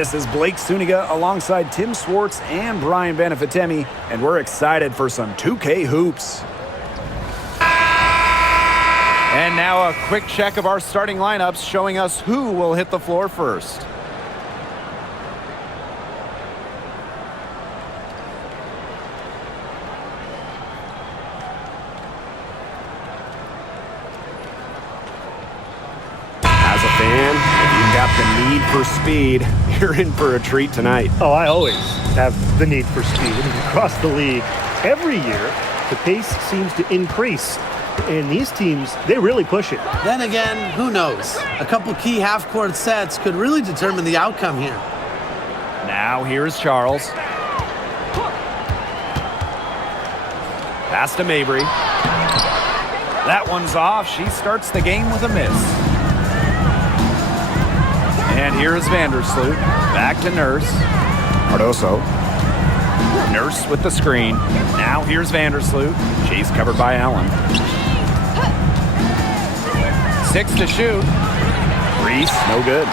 This is Blake Suniga alongside Tim Swartz and Brian Benefitemi, and we're excited for some 2K hoops. And now a quick check of our starting lineups showing us who will hit the floor first. As a fan, if you've got the need for speed, you're in for a treat tonight. Oh, I always have the need for speed. I mean, across the league, every year, the pace seems to increase. And these teams, they really push it. Then again, who knows? A couple key half-court sets could really determine the outcome here. Now here's Charles. Pass to Mabry. That one's off. She starts the game with a miss. And here's Vandersloot. Back to Nurse. Cardoso. Nurse with the screen. Now here's Vandersloot. She's covered by Allen. 6 to shoot. Reese, no good.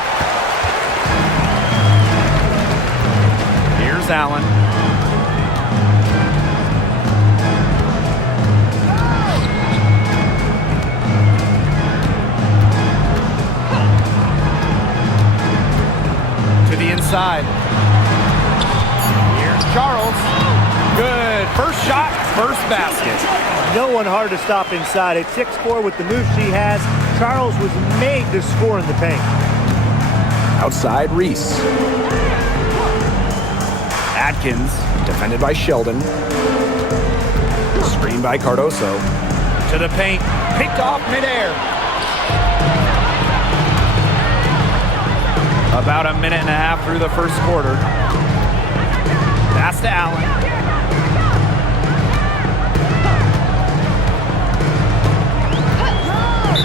Here's Allen. To the inside. Here's Charles. Good. First shot, first basket. No one hard to stop inside. At 6'4" with the move she has, Charles was made to score in the paint. Outside, Reese. Atkins, defended by Sheldon. Screen by Cardoso. To the paint. Picked off midair. About a minute and a half through the first quarter. Pass to Allen.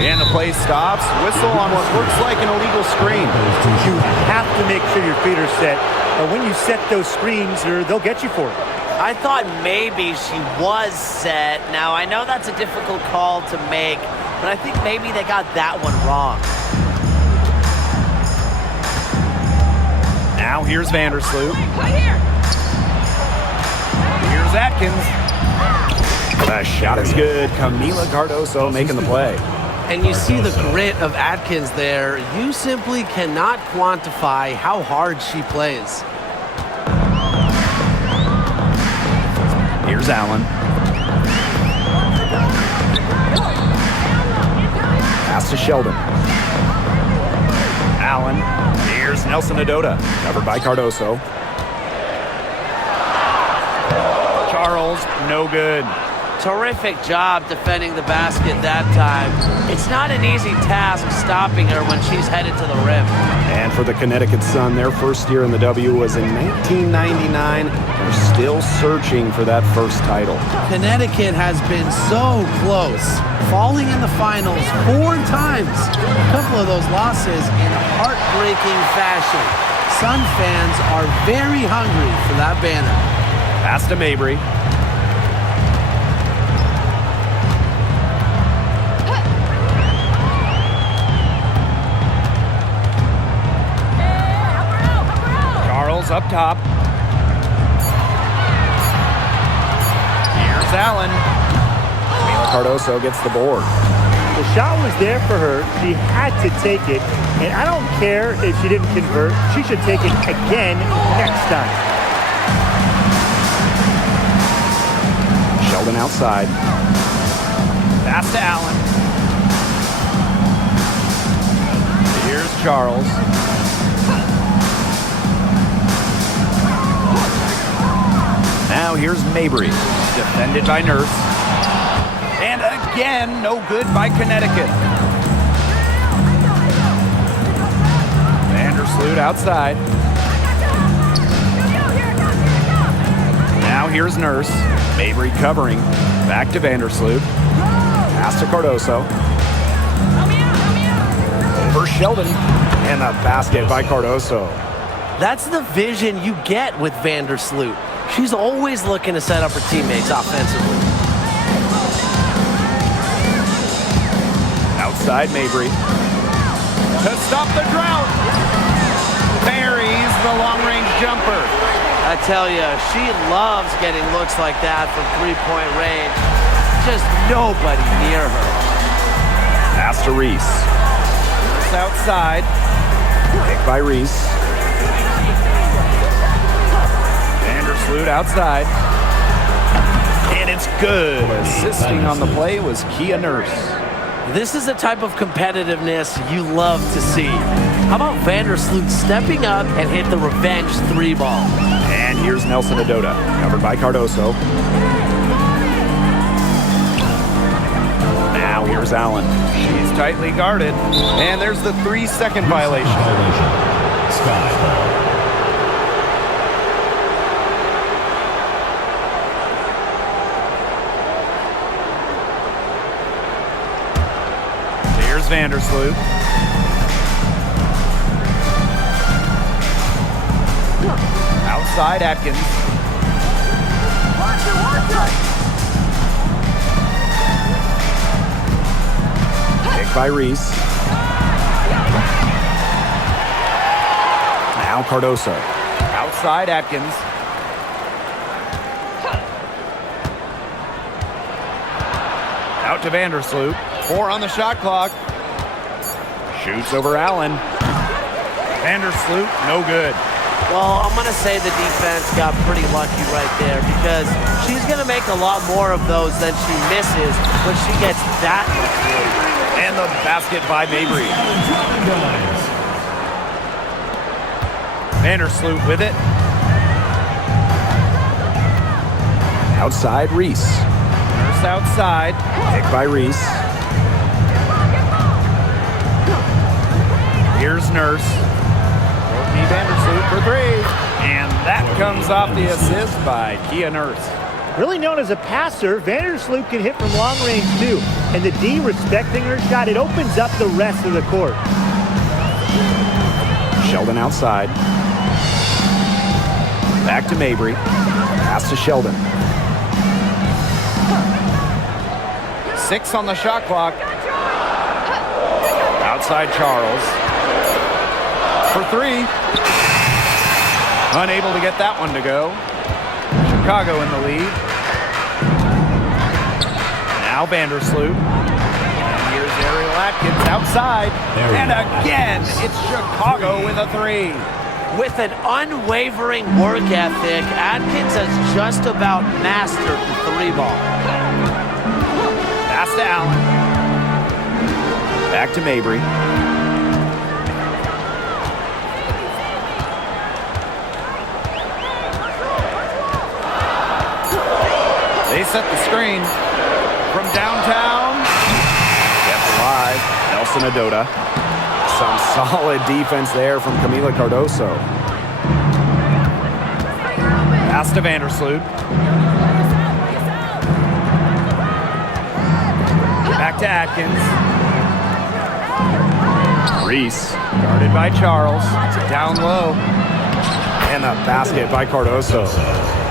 And the play stops. Whistle on what looks like an illegal screen. You have to make sure your feet are set. But when you set those screens, they'll get you for it. I thought maybe she was set. Now, I know that's a difficult call to make, but I think maybe they got that one wrong. Now here's Vandersloot. Here's Atkins. The shot is good. Camila Cardoso making the play. And you see the grit of Atkins there. You simply cannot quantify how hard she plays. Here's Allen. Pass to Sheldon. Allen. Here's Nelson Adota. Covered by Cardoso. Charles, no good. Terrific job defending the basket that time. It's not an easy task stopping her when she's headed to the rim. And for the Connecticut Sun, their first year in the W was in 1999. They're still searching for that first title. Connecticut has been so close, falling in the finals 4 times. A couple of those losses in heartbreaking fashion. Sun fans are very hungry for that banner. Pass to Mabry. Up top. Here's Allen. Camila Cardoso gets the board. The shot was there for her. She had to take it. And I don't care if she didn't convert. She should take it again next time. Sheldon outside. Pass to Allen. Here's Charles. Now here's Mabry, defended by Nurse. And again, no good by Connecticut. Vandersloot outside. Now here's Nurse. Mabry covering. Back to Vandersloot. Pass to Cardoso. Over Sheldon. And the basket by Cardoso. That's the vision you get with Vandersloot. She's always looking to set up her teammates offensively. Outside Mabry. To stop the drought. buries the long-range jumper. I tell you, she loves getting looks like that from three-point range. Just nobody near her. Pass to Reese. It's outside. Pick by Reese. Vandersloot outside. And it's good. Assisting on the play was Kia Nurse. This is the type of competitiveness you love to see. How about Vandersloot stepping up and hit the revenge three ball? And here's Nelson Adota, covered by Cardoso. Now here's Allen. She's tightly guarded. And there's the 3-second violation. Sky ball. Here's Vandersloot. Outside Atkins. Pick by Reese. Now Cardoso. Outside Atkins. Out to Vandersloot. 4 on the shot clock. Shoots over Allen. Vandersloot, no good. Well, I'm going to say the defense got pretty lucky right there because she's going to make a lot more of those than she misses when she gets that much room. And the basket by Mabry. Vandersloot with it. Outside Reese. Nurse outside. Pick by Reese. Here's Nurse. Courtney Vandersloot for 3. And that comes off the assist by Kia Nurse. Really known as a passer, Vandersloot can hit from long range too. And the D respecting her shot, it opens up the rest of the court. Sheldon outside. Back to Mabry. Pass to Sheldon. 6 on the shot clock. Outside Charles. For 3. Unable to get that one to go. Chicago in the lead. Now Vandersloot. And here's Ariel Atkins outside. And again, it's Chicago with a 3. With an unwavering work ethic, Atkins has just about mastered the three ball. Pass to Allen. Back to Mabry. They set the screen from downtown. Kept alive. Nelson Adota. Some solid defense there from Camila Cardoso. Pass to Vandersloot. Back to Atkins. Reese. Guarded by Charles. Down low. And a basket by Cardoso.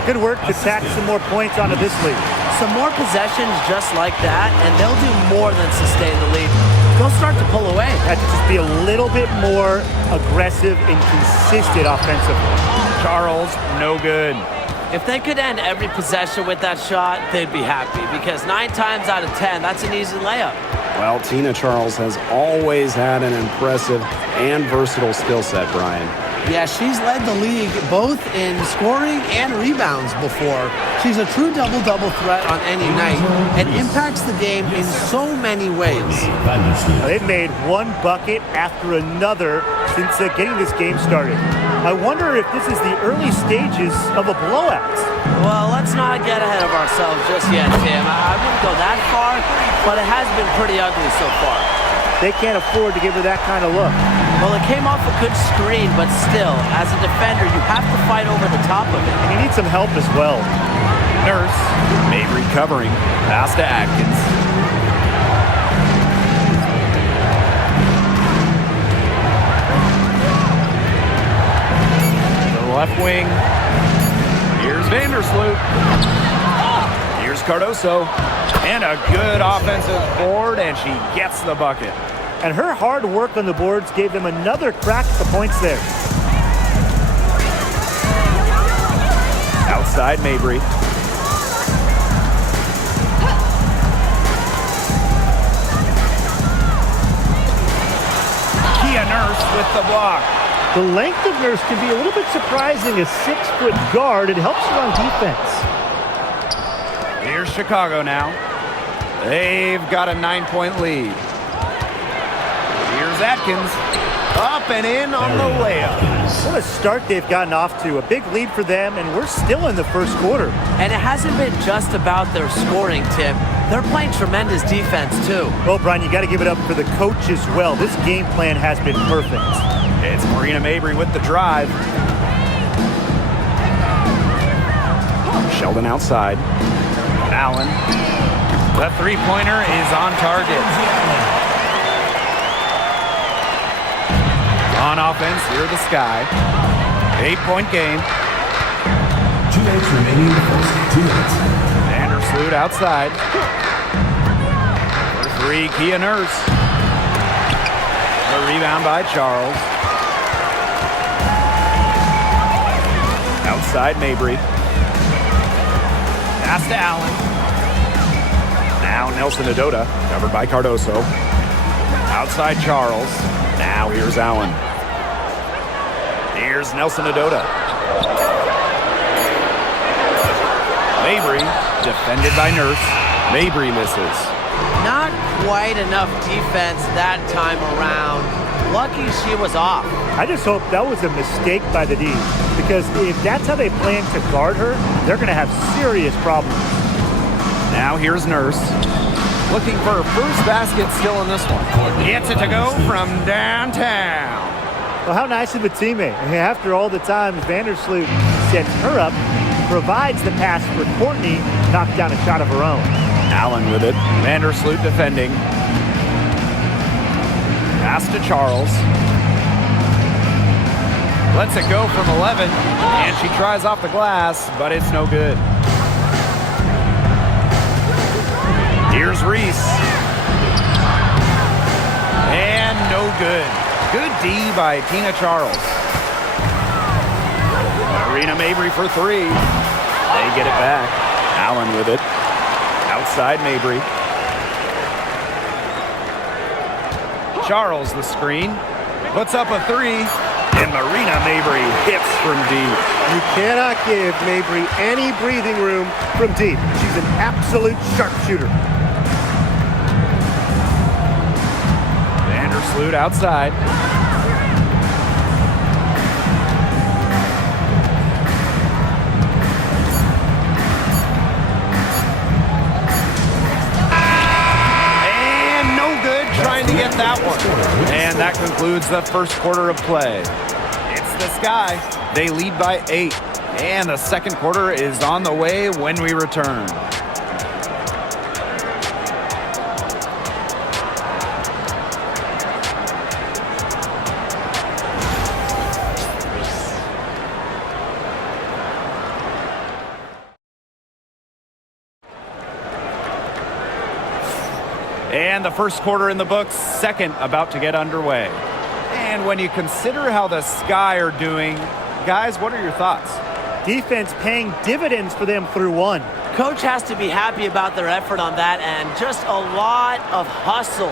Good work to tack some more points onto this lead. Some more possessions just like that, and they'll do more than sustain the lead. They'll start to pull away. Have to just be a little bit more aggressive and consistent offensively. Charles, no good. If they could end every possession with that shot, they'd be happy because 9 times out of 10, that's an easy layup. Well, Tina Charles has always had an impressive and versatile skill set, Brian. Yeah, she's led the league both in scoring and rebounds before. She's a true double-double threat on any night and impacts the game in so many ways. They've made one bucket after another since getting this game started. I wonder if this is the early stages of a blowout. Well, let's not get ahead of ourselves just yet, Tim. I wouldn't go that far, but it has been pretty ugly so far. They can't afford to give her that kind of look. Well, it came off a good screen, but still, as a defender, you have to fight over the top of it. You need some help as well. Nurse. Mabry covering. Pass to Atkins. The left wing. Here's Vandersloot. Here's Cardoso. And a good offensive board, and she gets the bucket. And her hard work on the boards gave them another crack at the points there. Outside Mabry. Kia Nurse with the block. The length of Nurse can be a little bit surprising. A 6-foot guard. It helps you on defense. Here's Chicago now. They've got a 9-point lead. Here's Atkins. Up and in on the layup. What a start they've gotten off to. A big lead for them, and we're still in the first quarter. And it hasn't been just about their scoring, Tim. They're playing tremendous defense, too. Well, Brian, you got to give it up for the coach as well. This game plan has been perfect. It's Marina Mabry with the drive. Sheldon outside. Allen. The three-pointer is on target. On offense, here the Sky. 8-point game. 2 minutes remaining in the first. 2 minutes. Vandersloot outside. For three, Kia Nurse. The rebound by Charles. Outside Mabry. Pass to Allen. Now Nelson Adota, covered by Cardoso. Outside Charles. Now here's Allen. Here's Nelson Adota. Mabry, defended by Nurse. Mabry misses. Not quite enough defense that time around. Lucky she was off. I just hope that was a mistake by the D, because if that's how they plan to guard her, they're going to have serious problems. Now here's Nurse. Looking for her first basket still in this one. Gets it to go from downtown. Well, how nice of a teammate. I mean, after all the times Vandersloot sets her up, provides the pass for Courtney, knocked down a shot of her own. Allen with it. Vandersloot defending. Pass to Charles. Lets it go from 11, and she tries off the glass, but it's no good. Here's Reese. And no good. Good D by Tina Charles. Marina Mabry for three. They get it back. Allen with it. Outside Mabry. Charles the screen. Puts up a three. And Marina Mabry hits from deep. You cannot give Mabry any breathing room from deep. She's an absolute sharpshooter. Vandersloot outside. And no good trying to get that one. And that concludes the first quarter of play. It's the Sky. They lead by 8. And the second quarter is on the way when we return. And the first quarter in the books, second about to get underway. And when you consider how the Sky are doing, guys, what are your thoughts? Defense paying dividends for them through one. Coach has to be happy about their effort on that and just a lot of hustle.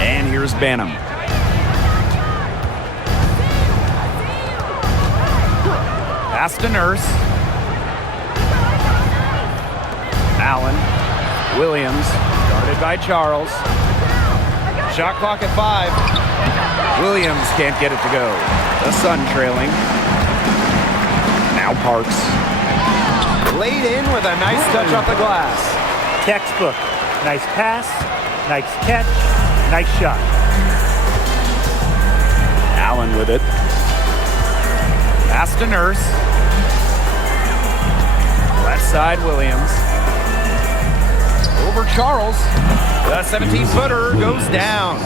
And here's Banham. Pass to Nurse. Allen. Williams. Guarded by Charles. Shot clock at 5. Williams can't get it to go. The Sun trailing. Now Parks. Laid in with a nice touch off the glass. Textbook. Nice pass, nice catch, nice shot. Allen with it. Pass to Nurse. Left side, Williams. Over Charles. The 17-footer goes down.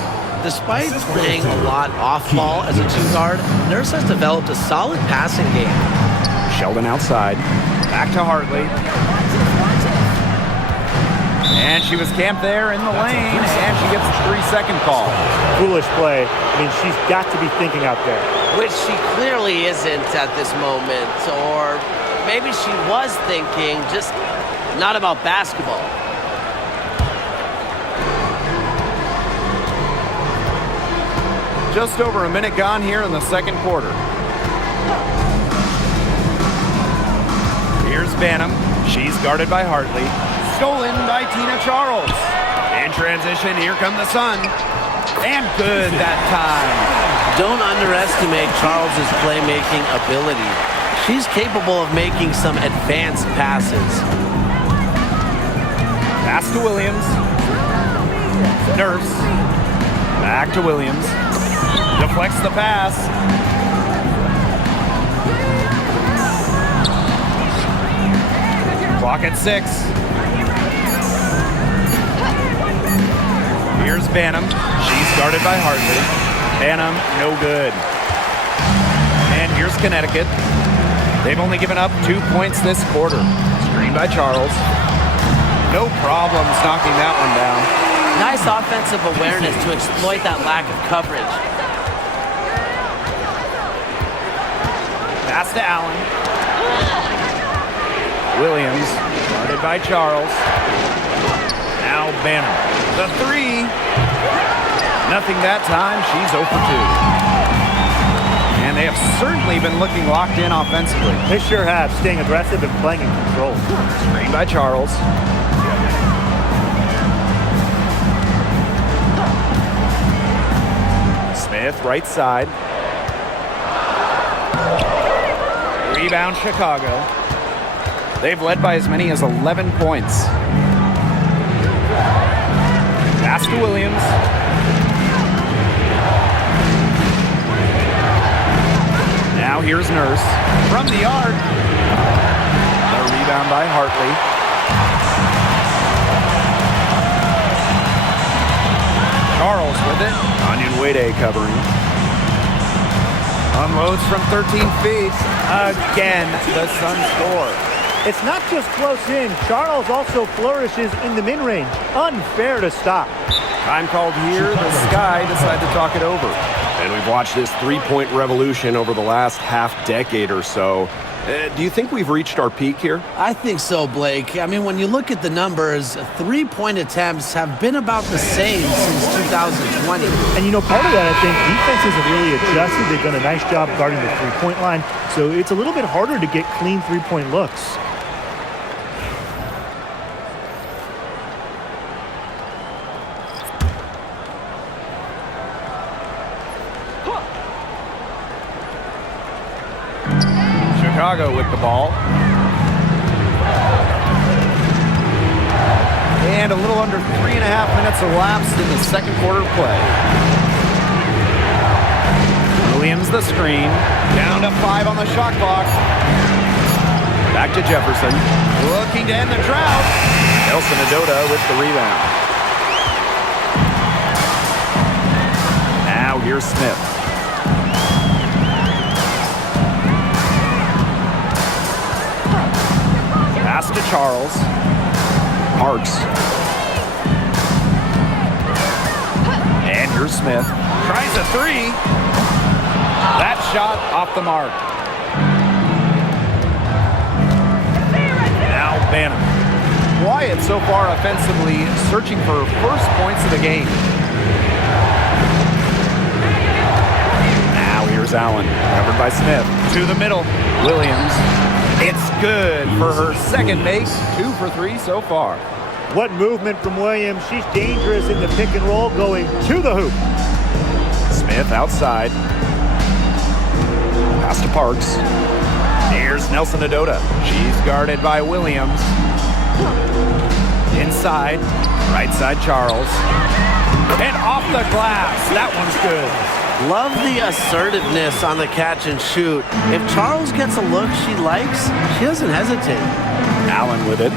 Despite playing a lot off-ball as a two-guard, Nurse has developed a solid passing game. Sheldon outside. Back to Hartley. And she was camped there in the lane, and she gets a 3-second call. Foolish play. I mean, she's got to be thinking out there. Which she clearly isn't at this moment. Or maybe she was thinking, just not about basketball. Just over a minute gone here in the second quarter. Here's Banham. She's guarded by Hartley. Stolen by Tina Charles. In transition, here come the Sun. And good that time. Don't underestimate Charles's playmaking ability. She's capable of making some advanced passes. Pass to Williams. Nurse. Back to Williams. Deflects the pass. Clock at 6. Here's Banham. She's guarded by Hartley. Banham, no good. And here's Connecticut. They've only given up 2 points this quarter. Screen by Charles. No problems knocking that one down. Nice offensive awareness to exploit that lack of coverage. Pass to Allen. Williams, guarded by Charles. Now Banner. The 3. Nothing that time. She's 0 for 2. And they have certainly been looking locked in offensively. They sure have, staying aggressive and playing in control. Screen by Charles. Smith, right side. Rebound, Chicago. They've led by as many as 11 points. Pass to Williams. Now here's Nurse. From the arc. The rebound by Hartley. Charles with it. Onion Wade covering. Unloads from 13 feet. Again, the Suns score. It's not just close in. Charles also flourishes in the mid-range. Unfair to stop. Time called here. The Sky decide to talk it over. And we've watched this three-point revolution over the last half-decade or so. Do you think we've reached our peak here? I think so, Blake. I mean, when you look at the numbers, 3-point attempts have been about the same since 2020. And, you know, part of that, I think, defenses have really adjusted. They've done a nice job guarding the three-point line. So it's a little bit harder to get clean three-point looks. Chicago with the ball. And a little under 3.5 minutes elapsed in the second quarter play. Williams the screen. Down to 5 on the shot clock. Back to Jefferson. Looking to end the drought. Nelson Adota with the rebound. Now here's Smith. Pass to Charles. Parks. And here's Smith. Tries a 3. That shot off the mark. Now Banham. Wyatt so far offensively searching for first points of the game. Now here's Allen. Covered by Smith. To the middle. Williams. It's good for her second make. 2 for 3 so far. What movement from Williams. She's dangerous in the pick and roll going to the hoop. Smith outside. Pass to Parks. Here's Nelson Adota. She's guarded by Williams. Inside. Right side Charles. And off the glass. That one's good. Love the assertiveness on the catch and shoot. If Charles gets a look she likes, she doesn't hesitate. Allen with it.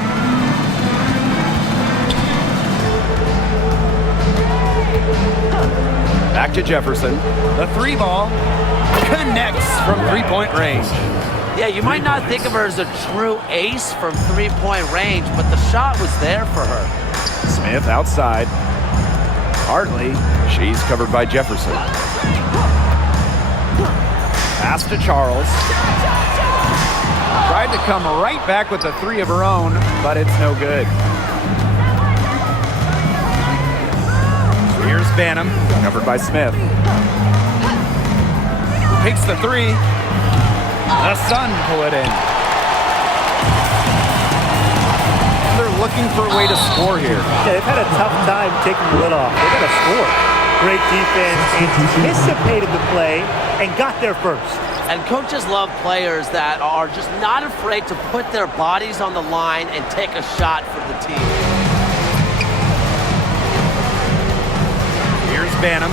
Back to Jefferson. The 3 ball connects from 3-point range. Yeah, you might not think of her as a true ace from 3-point range, but the shot was there for her. Smith outside. Hartley, she's covered by Jefferson. Pass to Charles. Tried to come right back with the three of her own, but it's no good. Here's Banham, covered by Smith. Takes the three. The Sun pull it in. They're looking for a way to score here. Yeah, they've had a tough time taking the lid off. They got to score. Great defense, anticipated the play, and got there first. And coaches love players that are just not afraid to put their bodies on the line and take a shot for the team. Here's Banham.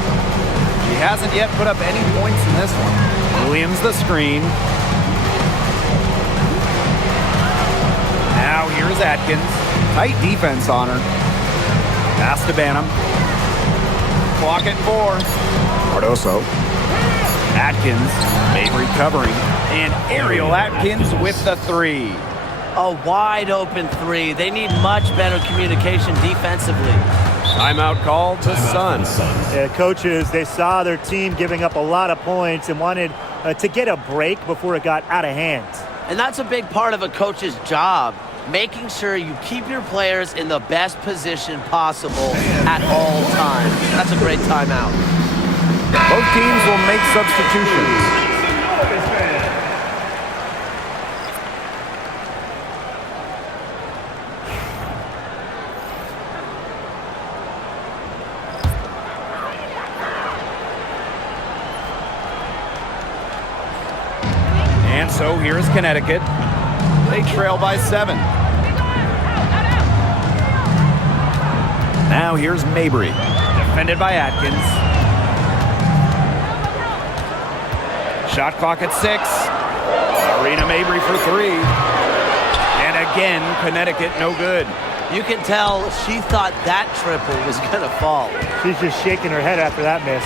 She hasn't yet put up any points in this one. Williams the screen. Now here's Atkins. Tight defense on her. Pass to Banham. Clock at 4. Cardoso. Atkins, Mabry covering, and Ariel Atkins with the three. A wide open three. They need much better communication defensively. Timeout called to Sun. Yeah, coaches, they saw their team giving up a lot of points and wanted to get a break before it got out of hand. And that's a big part of a coach's job, making sure you keep your players in the best position possible at all times. That's a great timeout. Both teams will make substitutions. And so here's Connecticut. They trail by 7. Now here's Mabry, defended by Atkins. Shot clock at 6. Marina Mabry for 3. And again, Connecticut no good. You can tell she thought that triple was going to fall. She's just shaking her head after that miss.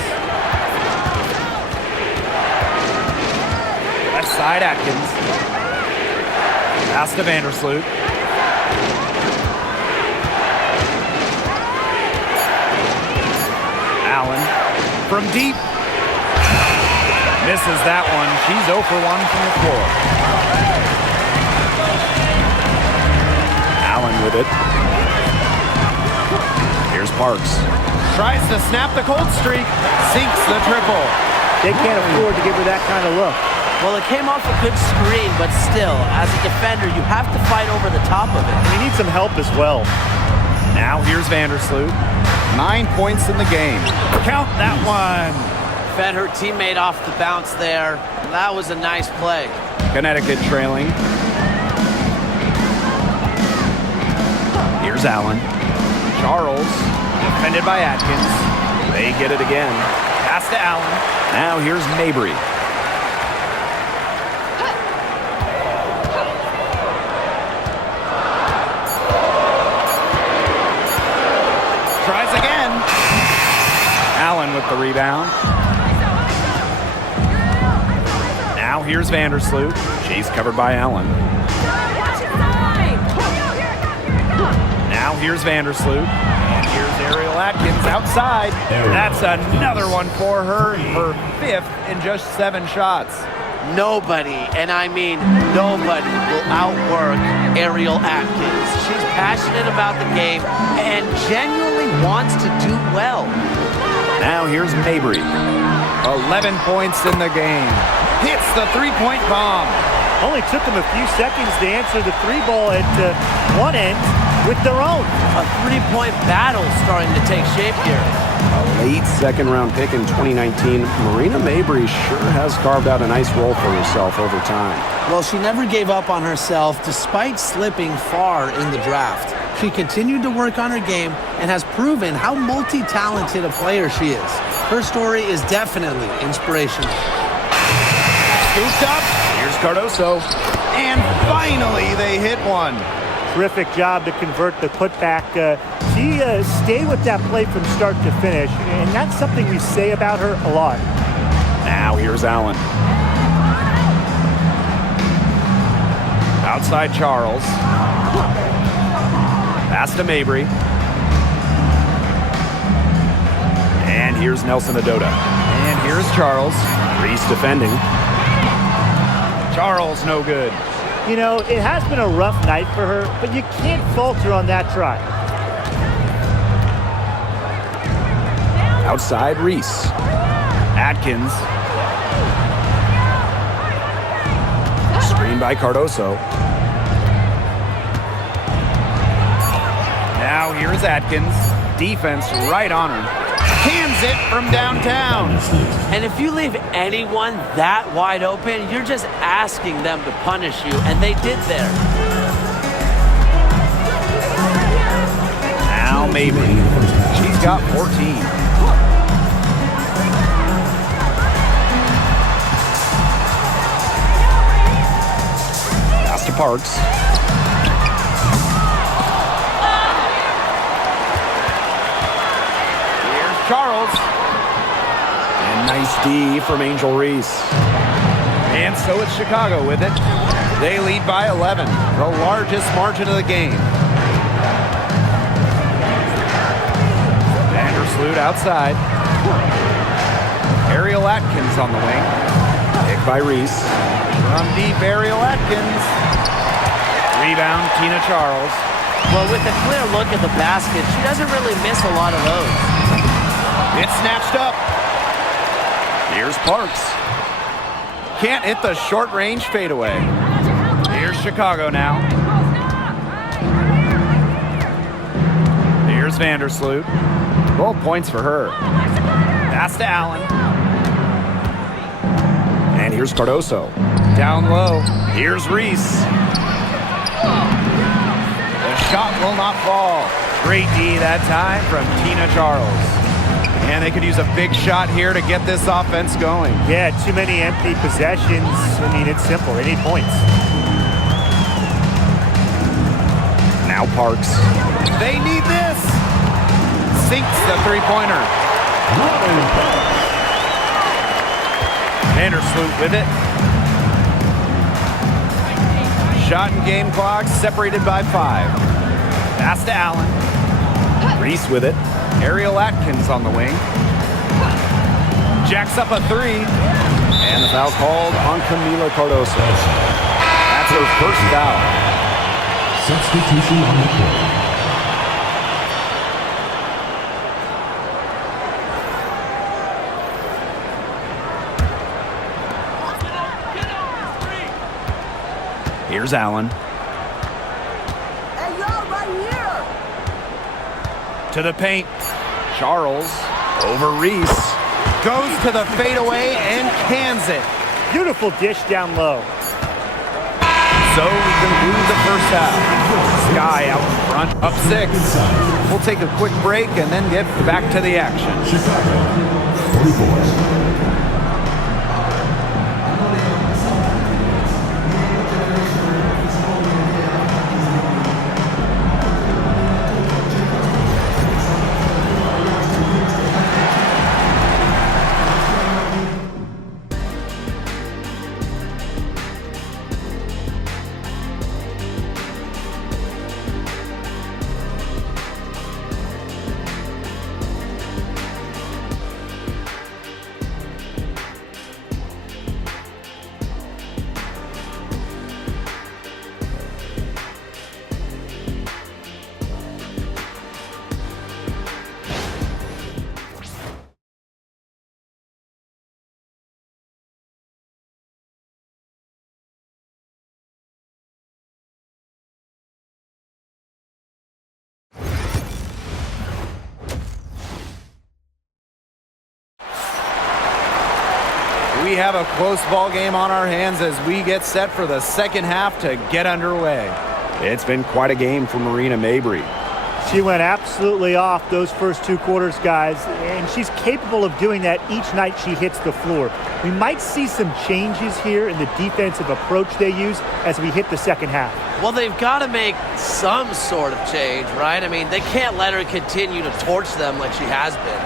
Left side, Atkins. Pass to Vandersloot. Allen from deep. Misses that one. She's 0 for 1 from the floor. Allen with it. Here's Parks. Tries to snap the cold streak. Sinks the triple. They can't afford to give her that kind of look. Well, it came off a good screen, but still, as a defender, you have to fight over the top of it. We need some help as well. Now here's Vandersloot. 9 points in the game. Count that one. Fed her teammate off the bounce there. That was a nice play. Connecticut trailing. Here's Allen. Charles, defended by Atkins. They get it again. Pass to Allen. Now here's Mabry. Tries again. Allen with the rebound. Now here's Vandersloot. She's covered by Allen. Now here's Vandersloot. And here's Ariel Atkins outside. That's another one for her. Her 5th in just 7 shots. Nobody, and I mean nobody, will outwork Ariel Atkins. She's passionate about the game and genuinely wants to do well. Now here's Mabry. 11 points in the game. Hits the three-point bomb. Only took them a few seconds to answer the 3 ball at one end with their own. A 3-point battle starting to take shape here. A late second-round pick in 2019, Marina Mabry sure has carved out a nice role for herself over time. Well, she never gave up on herself despite slipping far in the draft. She continued to work on her game and has proven how multi-talented a player she is. Her story is definitely inspirational. Scooped up. Here's Cardoso. And finally, they hit one. Terrific job to convert the putback. She stayed with that play from start to finish, and that's something we say about her a lot. Now here's Allen. Outside Charles. Pass to Mabry. Here's Nelson Adota. And here's Charles. Reese defending. Charles, no good. You know, it has been a rough night for her, but you can't falter on that try. Outside, Reese. Atkins. Screen by Cardoso. Now here's Atkins. Defense right on her. Cans it from downtown. And if you leave anyone that wide open, you're just asking them to punish you, and they did there. Now Mabry. She's got 14. Pass to Parks. Charles. And nice D from Angel Reese. And so it's Chicago with it. They lead by 11, the largest margin of the game. Vandersloot outside. Ariel Atkins on the wing. Pick by Reese. From deep, Ariel Atkins. Rebound, Tina Charles. Well, with a clear look at the basket, she doesn't really miss a lot of those. It's snatched up. Here's Parks. Can't hit the short-range fadeaway. Here's Chicago now. Here's Vandersloot. 12 points for her. Pass to Allen. And here's Cardoso. Down low. Here's Reese. The shot will not fall. Great D that time from Tina Charles. And they could use a big shot here to get this offense going. Yeah, too many empty possessions. I mean, it's simple. They need points. Now Parks. They need this. Sinks the three-pointer. Vandersloot with it. Shot and game clock separated by 5. Pass to Allen. Reese with it. Ariel Atkins on the wing. Jacks up a 3. And the foul called on Camila Cardoso. That's her first foul. Substitution on the court. Here's Allen. Hey, y'all, right here! To the paint. Charles over Reese. Goes to the fadeaway and cans it. Beautiful dish down low. So we conclude the first half. Sky out front, up 6. We'll take a quick break and then get back to the action. Chicago, 44. We have a close ball game on our hands as we get set for the second half to get underway. It's been quite a game for Marina Mabry. She went absolutely off those first 2 quarters, guys, and she's capable of doing that each night she hits the floor. We might see some changes here in the defensive approach they use as we hit the second half. Well, they've got to make some sort of change, right? I mean, they can't let her continue to torch them like she has been.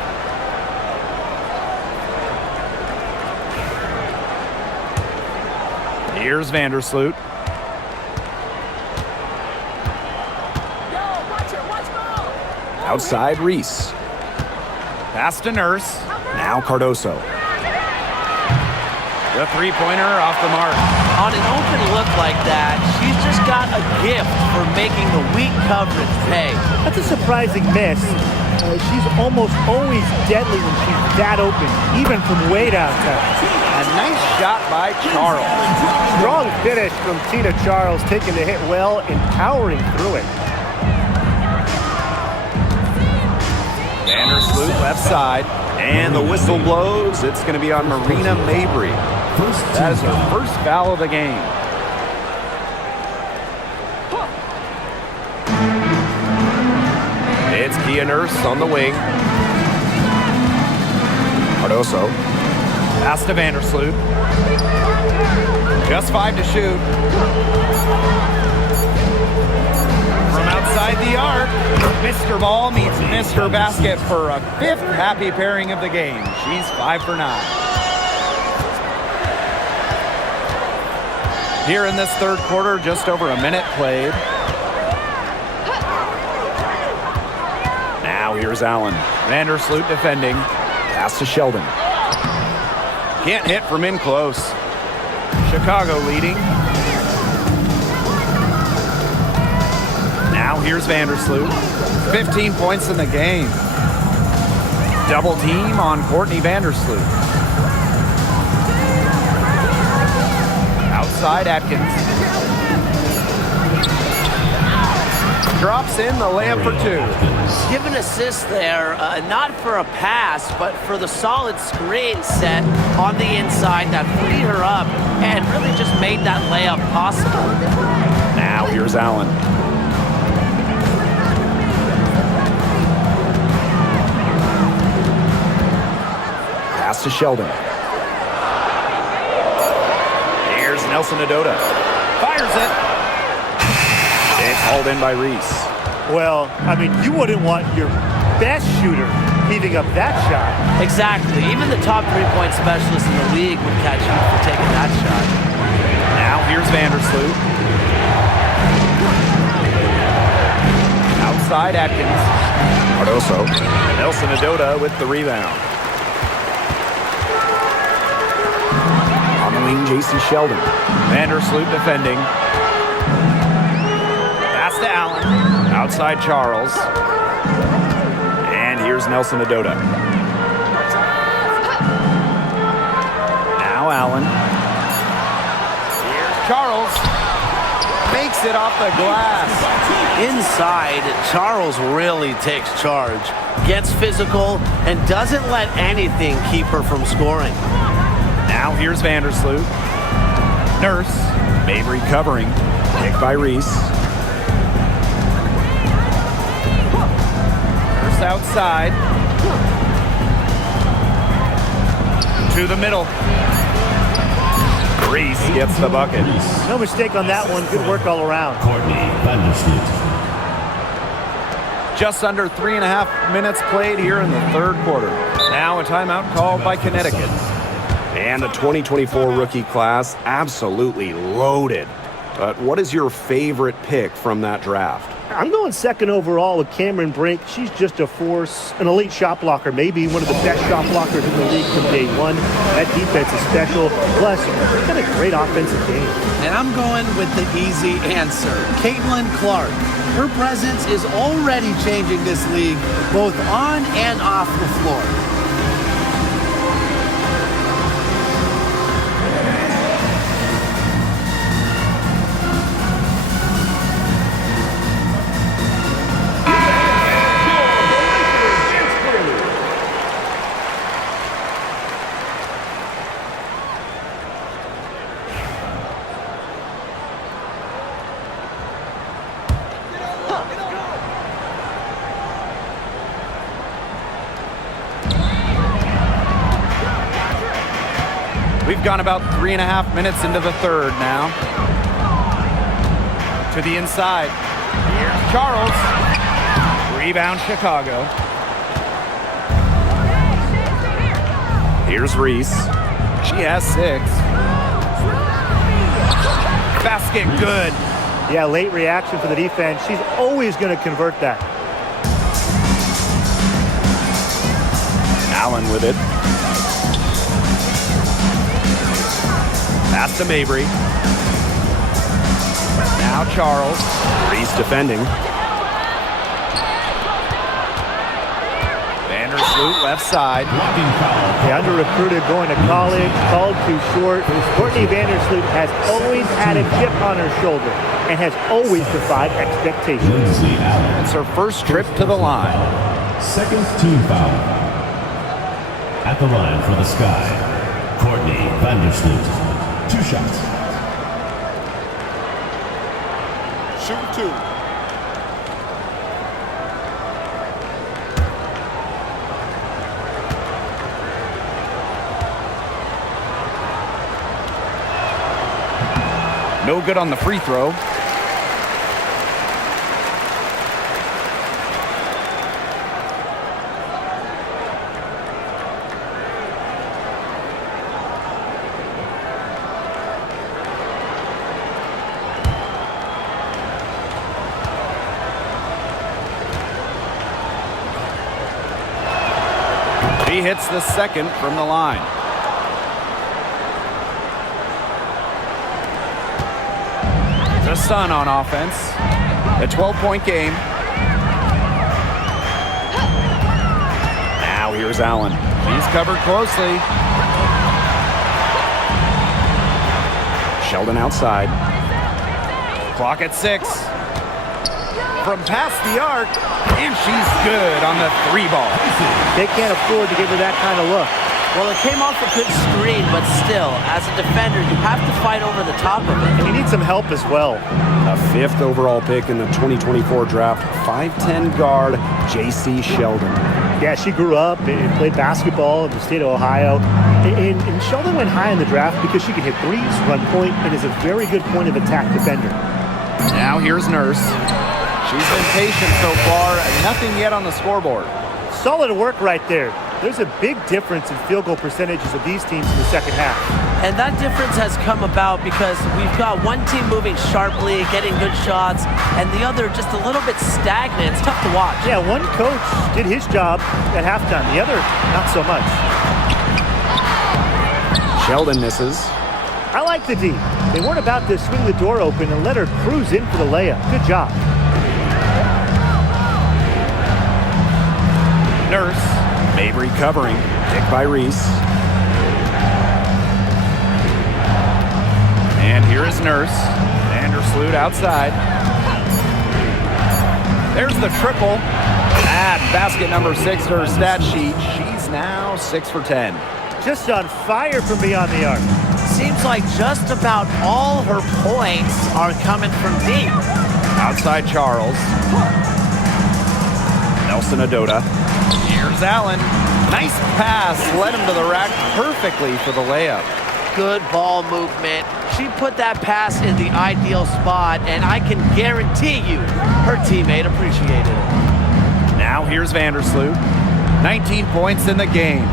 Here's Vandersloot. Yo, watch it, watch ball! Outside, Reese. Pass to Nurse. Now Cardoso. The three-pointer off the mark. On an open look like that, she's just got a gift for making the weak coverage pay. That's a surprising miss. She's almost always deadly when she's that open, even from way downtown. A nice shot by Charles. Strong finish from Tina Charles, taking the hit well and powering through it. Vandersloot left side. And the whistle blows. It's going to be on Marina Mabry. That is her first foul of the game. It's Kia Nurse on the wing. Cardoso. Pass to Vandersloot. Just 5 to shoot. From outside the arc, Mr. Ball meets Mr. Basket for a 5th happy pairing of the game. She's 5 for 9. Here in this third quarter, just over a minute played. Now here's Allen. Vandersloot defending. Pass to Sheldon. Can't hit from in close. Chicago leading. Now here's Vandersloot. 15 points in the game. Double team on Courtney Vandersloot. Outside Atkins. Drops in the layup for 2. Give an assist there, not for a pass, but for the solid screen set on the inside that freed her up and really just made that layup possible. Now here's Allen. Pass to Sheldon. Here's Nelson Adota. Fires it. It's hauled in by Reese. Well, I mean, you wouldn't want your best shooter heaving up that shot. Exactly. Even the top three-point specialist in the league would catch you for taking that shot. Now here's Vandersloot. Outside Atkins. Cardoso. Nelson Adota with the rebound. On the wing, Jason Sheldon. Vandersloot defending. Pass to Allen. Outside Charles. And here's Nelson Adota. Now Allen. Here's Charles. Makes it off the glass. Inside, Charles really takes charge, gets physical, and doesn't let anything keep her from scoring. Now here's Vandersloot. Nurse. Mabry covering. Kick by Reese. Nurse outside. To the middle. Reese gets the bucket. No mistake on that one. Good work all around. Courtney Vandersloot. Just under 3.5 minutes played here in the third quarter. Now a timeout called by Connecticut. And the 2024 rookie class absolutely loaded. But what is your favorite pick from that draft? I'm going second overall with Cameron Brink. She's just a force, an elite shot blocker, maybe one of the best shot blockers in the league from day one. That defense is special. Plus, she's got a great offensive game. And I'm going with the easy answer, Caitlin Clark. Her presence is already changing this league, both on and off the floor. We've gone about 3.5 minutes into the third now. To the inside. Here's Charles. Rebound Chicago. Here's Reese. She has 6. Basket good. Yeah, late reaction for the defense. She's always going to convert that. Allen with it. Pass to Mabry. Now Charles. Reese defending. Vandersloot left side. Blocking foul. The under-recruited going to college, called too short. Courtney Vandersloot has always had a chip on her shoulder and has always defied expectations. Lindsay Allen. It's her first trip to the line. Second team foul. At the line for the Sky, Courtney Vandersloot. 2 shots. Shoot 2. No good on the free throw. He hits the second from the line. The Sun on offense. A 12-point game. Now here's Allen. He's covered closely. Sheldon outside. Clock at 6. From past the arc, and she's good on the 3 ball. They can't afford to give her that kind of look. Well, it came off a good screen, but still, as a defender, you have to fight over the top of it. And you need some help as well. A 5th overall pick in the 2024 draft, 5'10" guard, J.C. Sheldon. Yeah, she grew up and played basketball in the state of Ohio. And Sheldon went high in the draft because she can hit threes, run point, and is a very good point of attack defender. Now here's Nurse. She's been patient so far, nothing yet on the scoreboard. Solid work right there. There's a big difference in field goal percentages of these teams in the second half. And that difference has come about because we've got one team moving sharply, getting good shots, and the other just a little bit stagnant. It's tough to watch. Yeah, one coach did his job at halftime. The other, not so much. Sheldon misses. I like the D. They weren't about to swing the door open and let her cruise in for the layup. Good job. Nurse. Mabry covering. Pick by Reese. And here is Nurse. Vandersloot outside. There's the triple. Add basket number 6 to her stat sheet. She's now 6 for 10. Just on fire from beyond the arc. Seems like just about all her points are coming from deep. Outside Charles. Nelson Adota. Here's Allen. Nice pass. Led him to the rack perfectly for the layup. Good ball movement. She put that pass in the ideal spot, and I can guarantee you her teammate appreciated it. Now here's Vandersloot. 19 points in the game.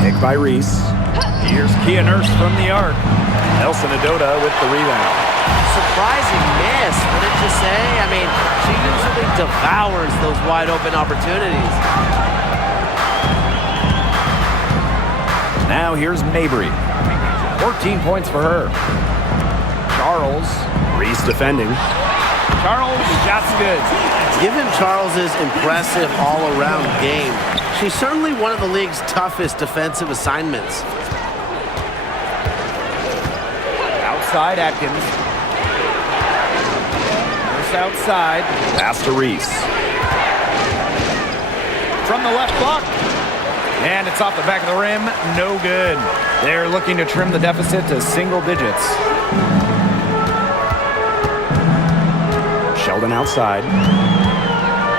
Pick by Reese. Here's Kia Nurse from the arc. Nelson Adota with the rebound. Surprising miss, wouldn't you say? I mean, she usually devours those wide open opportunities. Now here's Mabry. 14 points for her. Charles. Reese defending. Charles, shot's good. Given Charles's impressive all-around game, she's certainly one of the league's toughest defensive assignments. Outside Atkins. Nurse outside. Pass to Reese. From the left block. And it's off the back of the rim. No good. They're looking to trim the deficit to single digits. Sheldon outside.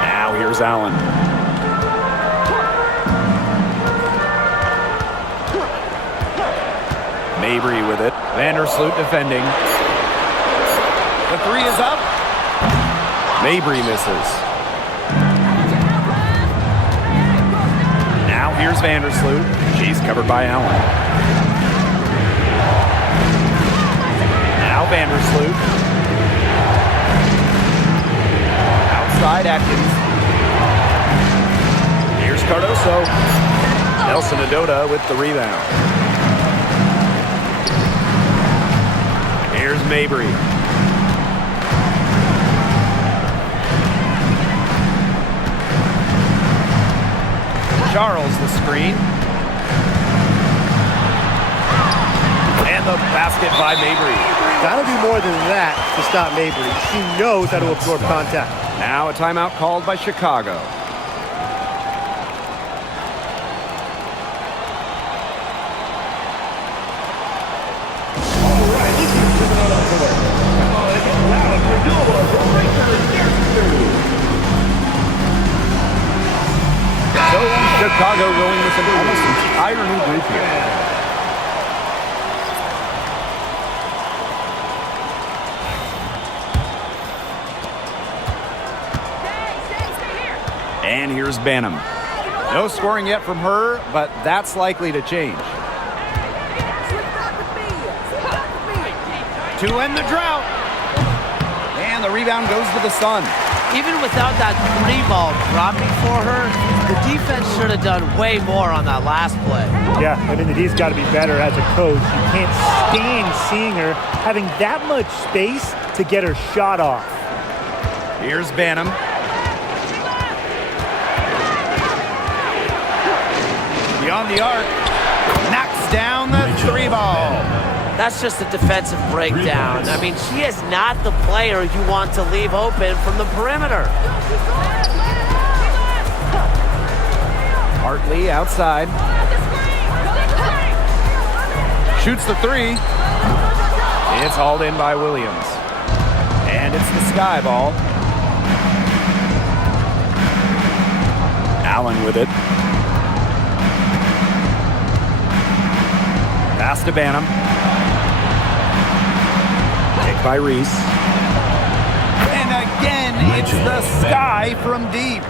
Now here's Allen. Mabry with it. Vandersloot defending. The 3 is up. Mabry misses. Now here's Vandersloot. She's covered by Allen. Now Vandersloot. Outside Atkins. so. Nelson Adota with the rebound. Here's Mabry. Charles the screen. And the basket by Mabry. Got to do more than that to stop Mabry. She knows how to absorb contact. Now a timeout called by Chicago. So Chicago going with an almost entire new group here. And here's Banham. No scoring yet from her, but that's likely to change. To end the drought. And the rebound goes to the Sun. Even without that 3-ball dropping for her, the defense should have done way more on that last play. Yeah, I mean, he's got to be better as a coach. You can't stand seeing her having that much space to get her shot off. Here's Banham. Beyond the arc. Knocks down the 3-ball. That's just a defensive breakdown. I mean, she is not the player you want to leave open from the perimeter. Hartley outside. Shoots the 3. It's hauled in by Williams. And it's the sky ball. Allen with it. Pass to Banham. Take by Reese. And again, it's the sky from deep.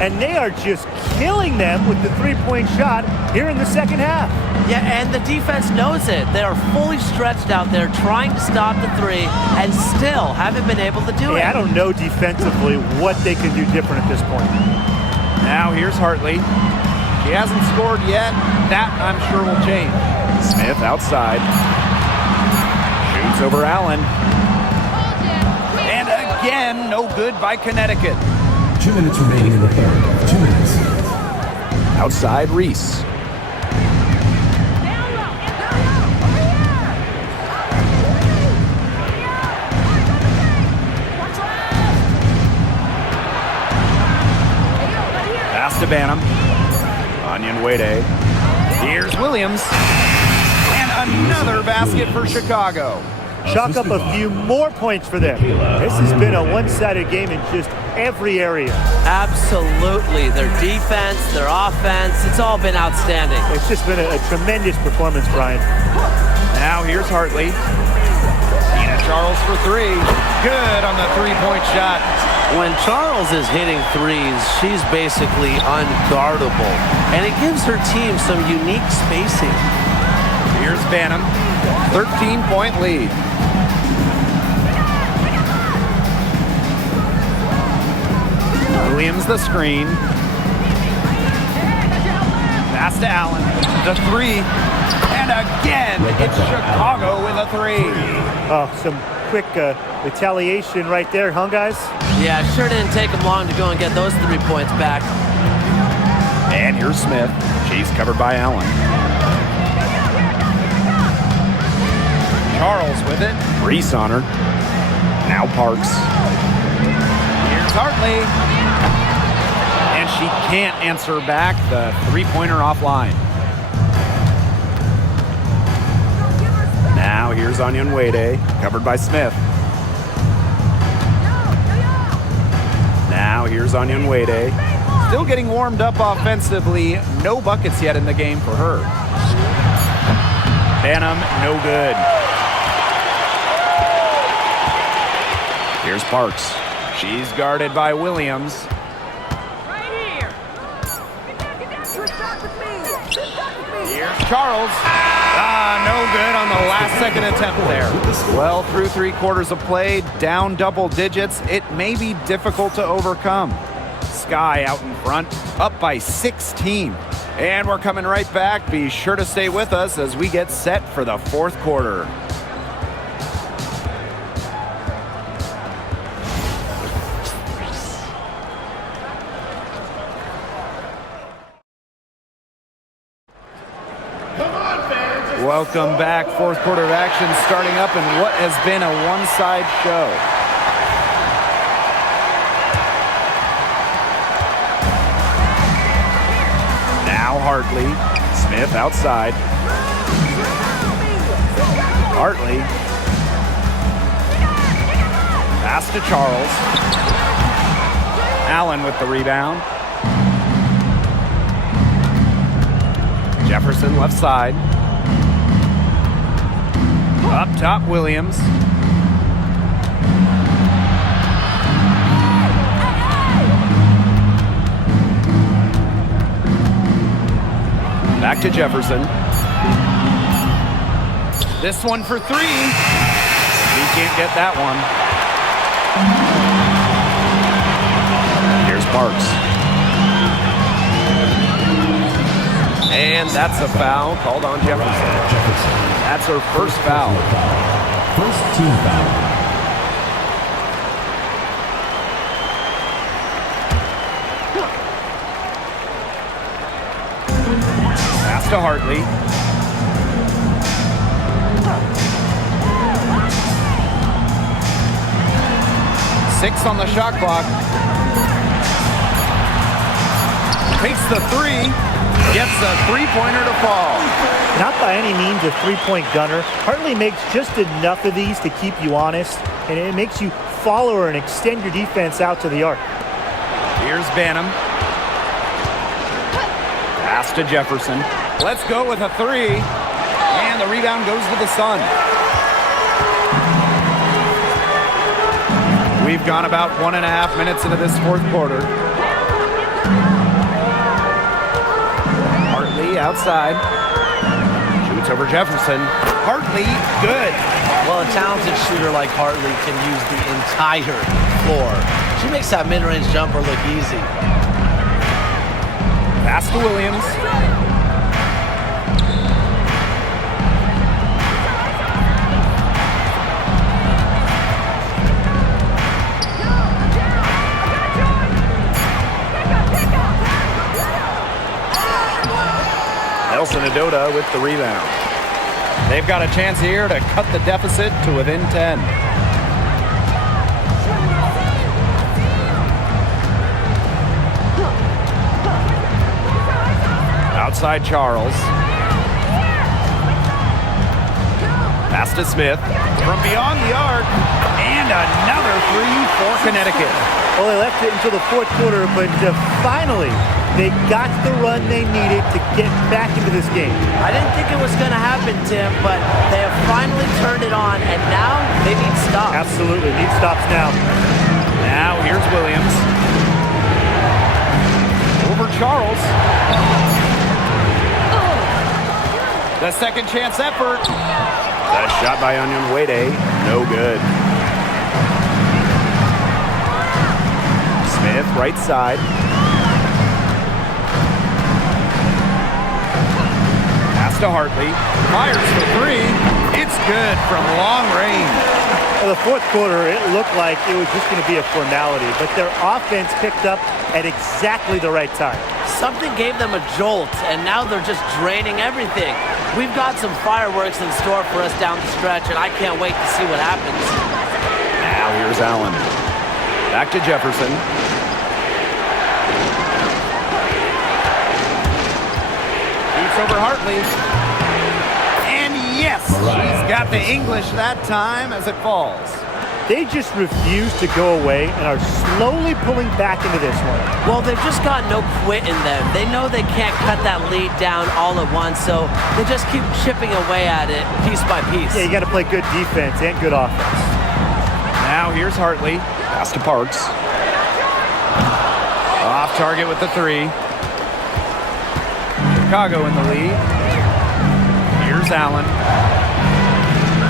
And they are just killing them with the three-point shot here in the second half. Yeah, and the defense knows it. They are fully stretched out there trying to stop the 3 and still haven't been able to do it. I don't know defensively what they can do different at this point. Now here's Hartley. She hasn't scored yet. That, I'm sure, will change. Smith outside. Shoots over Allen. And again, no good by Connecticut. 2 minutes remaining in the third. 2 minutes. Outside Reese. Pass to Banham. Onyenwere. Here's Williams. And another basket for Chicago. Chalk up a few more points for them. This has been a one-sided game in just every area. Absolutely. Their defense, their offense, it's all been outstanding. It's just been a tremendous performance, Brian. Now here's Hartley. Tina Charles for 3. Good on the three-point shot. When Charles is hitting threes, she's basically unguardable. And it gives her team some unique spacing. Here's Banham. 13-point lead. Williams the screen. Pass to Allen. The 3. And again, it's Chicago with a 3. Oh, some quick retaliation right there, huh, guys? Yeah, sure didn't take them long to go and get those 3 points back. And here's Smith. She's covered by Allen. Charles with it. Reese on her. Now Parks. Here's Hartley. And she can't answer back. The three-pointer offline. Now here's Onyenwere. Covered by Smith. Now here's Onyenwere. Still getting warmed up offensively. No buckets yet in the game for her. Banham, no good. Here's Parks. She's guarded by Williams. Here's Charles. No good on the last second attempt there. Well, through 3 quarters of play, down double digits, it may be difficult to overcome. Sky out in front, up by 16. And we're coming right back. Be sure to stay with us as we get set for the fourth quarter. Welcome back. Fourth quarter of action starting up in what has been a one-side show. Now Hartley. Smith outside. Hartley. Pass to Charles. Allen with the rebound. Jefferson left side. Up top, Williams. Back to Jefferson. This one for three. He can't get that one. Here's Parks. And that's a foul called on Jefferson. That's her first foul. First team foul. Pass to Hartley. Six on the shot clock. Takes the three. Gets a three-pointer to fall. Not by any means a three-point gunner. Hartley makes just enough of these to keep you honest, and it makes you follow her and extend your defense out to the arc. Here's Banham. Pass to Jefferson. Let's go with a three. And the rebound goes to the Sun. We've gone about 1.5 minutes into this fourth quarter. Hartley outside. Shoots over Jefferson. Hartley, good. Well, a talented shooter like Hartley can use the entire floor. She makes that mid-range jumper look easy. Pass to Williams. Nelson Adota with the rebound. They've got a chance here to cut the deficit to within 10. Outside Charles. Pass to Smith. From beyond the arc. And another three for Connecticut. Well, they left it until the fourth quarter, but finally, they got the run they needed to get back into this game. I didn't think it was going to happen, Tim, but they have finally turned it on, and now they need stops. Absolutely, need stops now. Now here's Williams. Over Charles. The second chance effort. That shot by Onyenwere, no good. Smith, right side. Pass to Hartley. Fires for three. It's good from long range. In the fourth quarter, it looked like it was just going to be a formality, but their offense picked up at exactly the right time. Something gave them a jolt, and now they're just draining everything. We've got some fireworks in store for us down the stretch, and I can't wait to see what happens. Now here's Allen. Back to Jefferson. Shoots over Hartley. And yes, he's got the English that time as it falls. They just refuse to go away and are slowly pulling back into this one. Well, they've just got no quit in them. They know they can't cut that lead down all at once, so they just keep chipping away at it piece by piece. Yeah, you got to play good defense and good offense. Now here's Hartley. Pass to Parks. Off target with the three. Chicago in the lead. Here's Allen.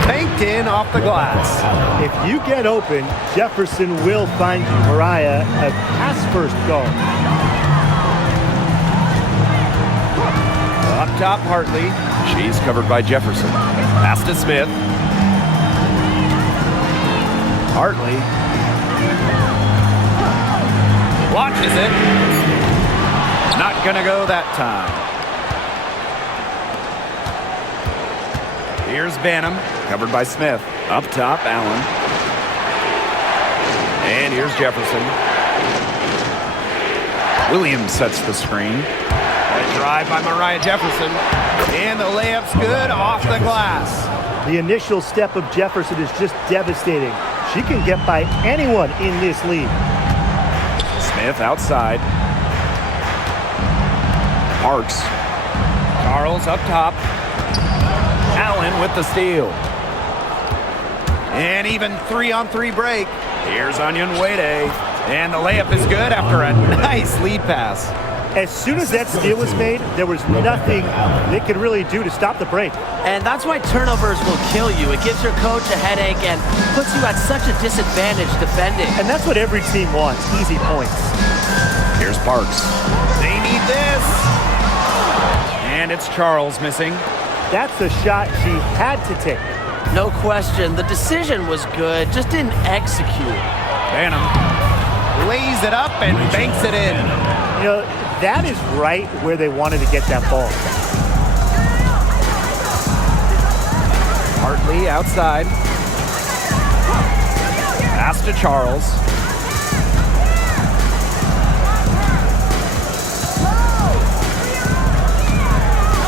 banked in off the glass. If you get open, Jefferson will find you. Mariah, a pass-first guard. Up top, Hartley. She's covered by Jefferson. Pass to Smith. Hartley launches it. Not gonna go that time. Here's Banham, covered by Smith. Up top, Allen. And here's Jefferson. Williams sets the screen. A drive by Mariah Jefferson. And the layup's good off the glass. The initial step of Jefferson is just devastating. She can get by anyone in this league. Smith outside. Parks. Charles up top. Allen with the steal. And even 3-on-3 break. Here's Onion Wade. And the layup is good after a nice lead pass. As soon as that steal was made, there was nothing they could really do to stop the break. And that's why turnovers will kill you. It gives your coach a headache and puts you at such a disadvantage defending. And that's what every team wants, easy points. Here's Parks. They need this. And it's Charles missing. That's a shot she had to take. No question. The decision was good, just didn't execute. Banham lays it up and banks it in. You know, that is right where they wanted to get that ball. Hartley outside. Pass to Charles.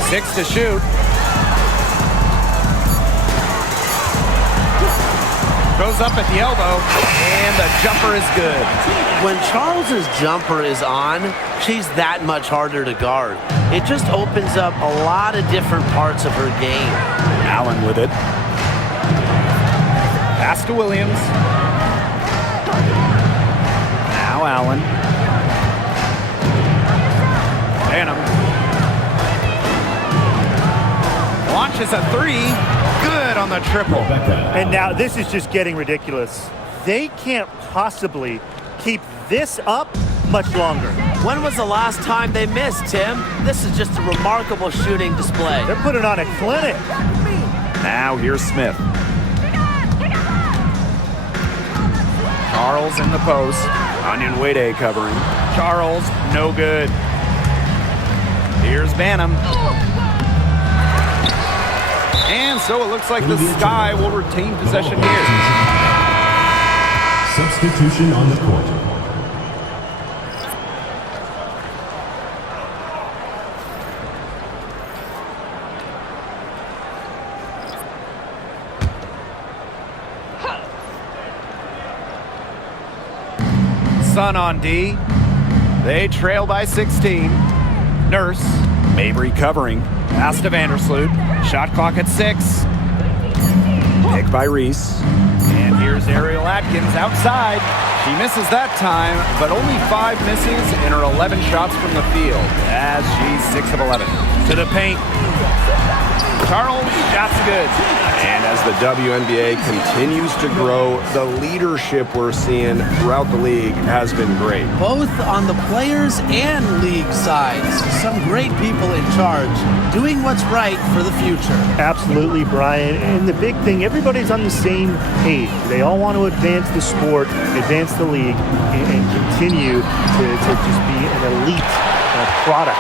Six to shoot. Goes up at the elbow, and the jumper is good. When Charles's jumper is on, she's that much harder to guard. It just opens up a lot of different parts of her game. Allen with it. Pass to Williams. Now Allen. Banham. Launches a three. Good on the triple. And now this is just getting ridiculous. They can't possibly keep this up much longer. When was the last time they missed, Tim? This is just a remarkable shooting display. They're putting on a clinic. Now here's Smith. Charles in the post. Onion Wade covering. Charles, no good. Here's Banham. And so it looks like the Sky will retain possession here. Substitution on the court. Sun on D. They trail by 16. Nurse. Mabry covering. Pass to Vandersloot. Shot clock at 6. Pick by Reese. And here's Ariel Atkins outside. She misses that time, but only 5 misses in her 11 shots from the field, as she's 6 of 11. To the paint. Charles, shot's good. And as the WNBA continues to grow, the leadership we're seeing throughout the league has been great. Both on the players and league sides. Some great people in charge, doing what's right for the future. Absolutely, Brian. And the big thing, everybody's on the same page. They all want to advance the sport, advance the league, and continue to just be an elite product.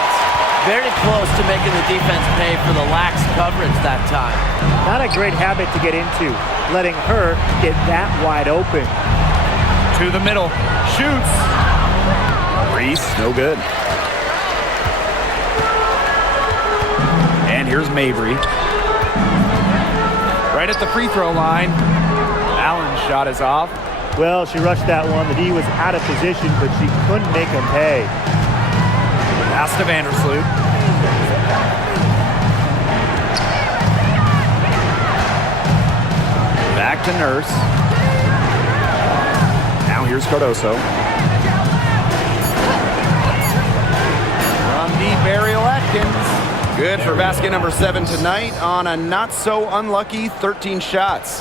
Very close to making the defense pay for the lax coverage that time. Not a great habit to get into, letting her get that wide open. To the middle. Shoots. Reese, no good. And here's Mabry. Right at the free throw line. Allen's shot is off. Well, she rushed that one. The D was out of position, but she couldn't make them pay. Pass to Vandersloot. Back to Nurse. Now here's Cardoso. From deep, Ariel Atkins. Good for basket number 7 tonight on a not-so-unlucky 13 shots.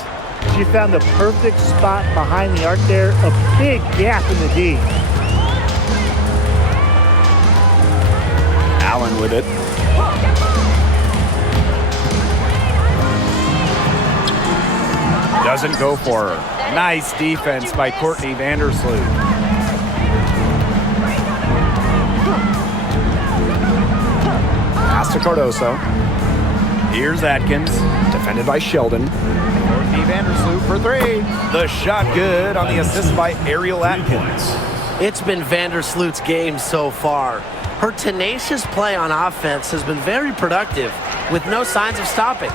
She found the perfect spot behind the arc there, a big gap in the D. Allen with it. Doesn't go for her. Nice defense by Courtney Vandersloot. Pass to Cardoso. Here's Atkins. Defended by Sheldon. Courtney Vandersloot for 3. The shot good on the assist by Ariel Atkins. It's been Vandersloot's game so far. Her tenacious play on offense has been very productive with no signs of stopping.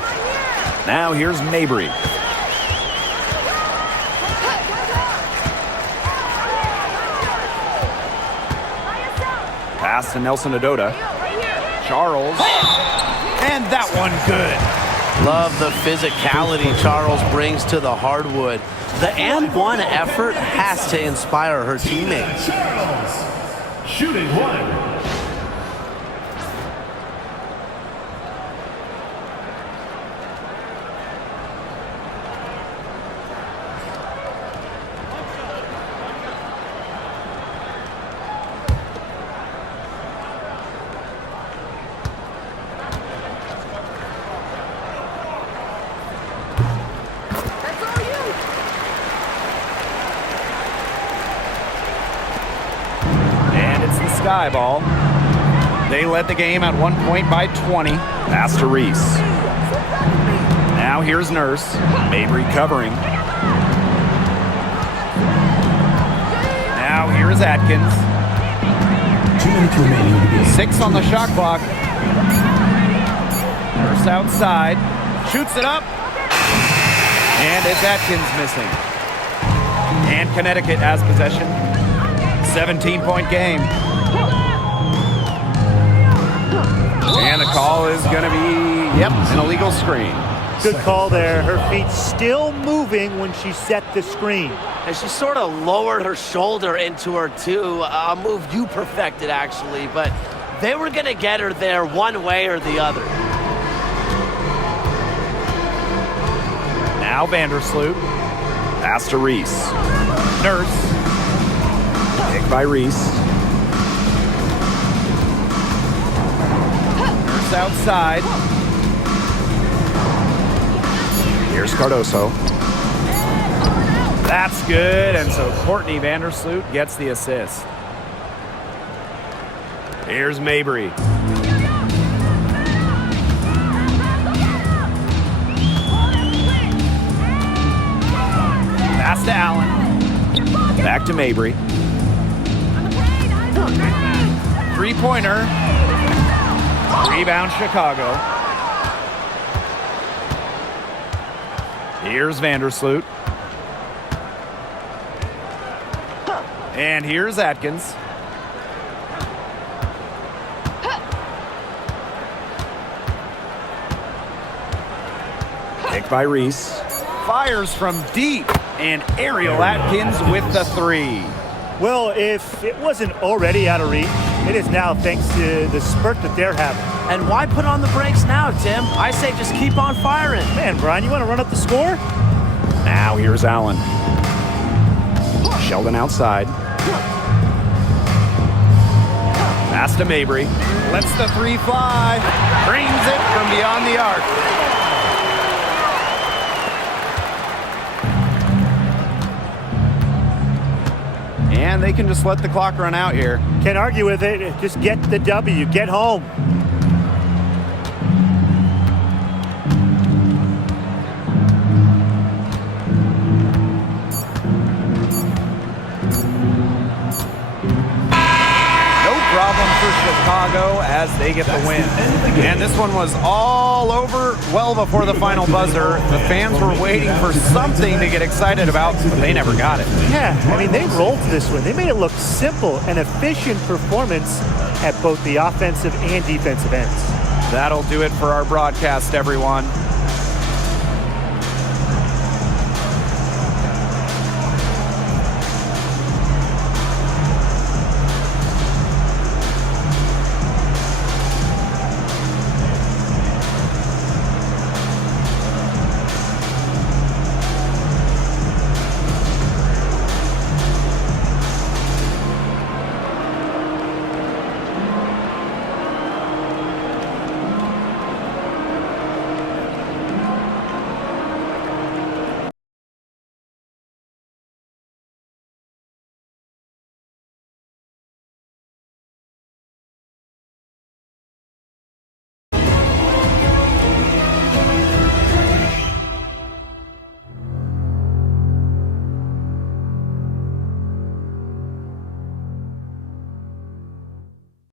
Now here's Mabry. Pass to Nelson Adota. Charles. And that one good. Love the physicality Charles brings to the hardwood. The and one effort has to inspire her teammates. Shooting 1. Sky ball. They led the game at 1 point by 20. Pass to Reese. Now here's Nurse. Mabry covering. Now here's Atkins. 2 minutes remaining in the game. 6 on the shot clock. Nurse outside. Shoots it up. And it's Atkins missing. And Connecticut has possession. 17-point game. And the call is going to be, an illegal screen. Good call there. Her feet still moving when she set the screen. And she sort of lowered her shoulder into her too. A move you perfected, actually. But they were going to get her there one way or the other. Now Vandersloot. Pass to Reese. Nurse. Pick by Reese. Nurse outside. Here's Cardoso. That's good, and so Courtney Vandersloot gets the assist. Here's Mabry. Pass to Allen. Back to Mabry. Three-pointer. Rebound Chicago. Here's Vandersloot. And here's Atkins. Pick by Reese. Fires from deep. And Ariel Atkins with the 3. Well, if it wasn't already out of reach, it is now thanks to the spurt that they're having. And why put on the brakes now, Tim? I say just keep on firing. Man, Brian, you want to run up the score? Now here's Allen. Sheldon outside. Pass to Mabry. Lets the 3 fly. Brings it from beyond the arc. And they can just let the clock run out here. Can't argue with it. Just get the W. Get home. Problem for Chicago as they get the win. And this one was all over well before the final buzzer. The fans were waiting for something to get excited about, but they never got it. Yeah, I mean, they rolled this one. They made it look simple and efficient performance at both the offensive and defensive ends. That'll do it for our broadcast, everyone.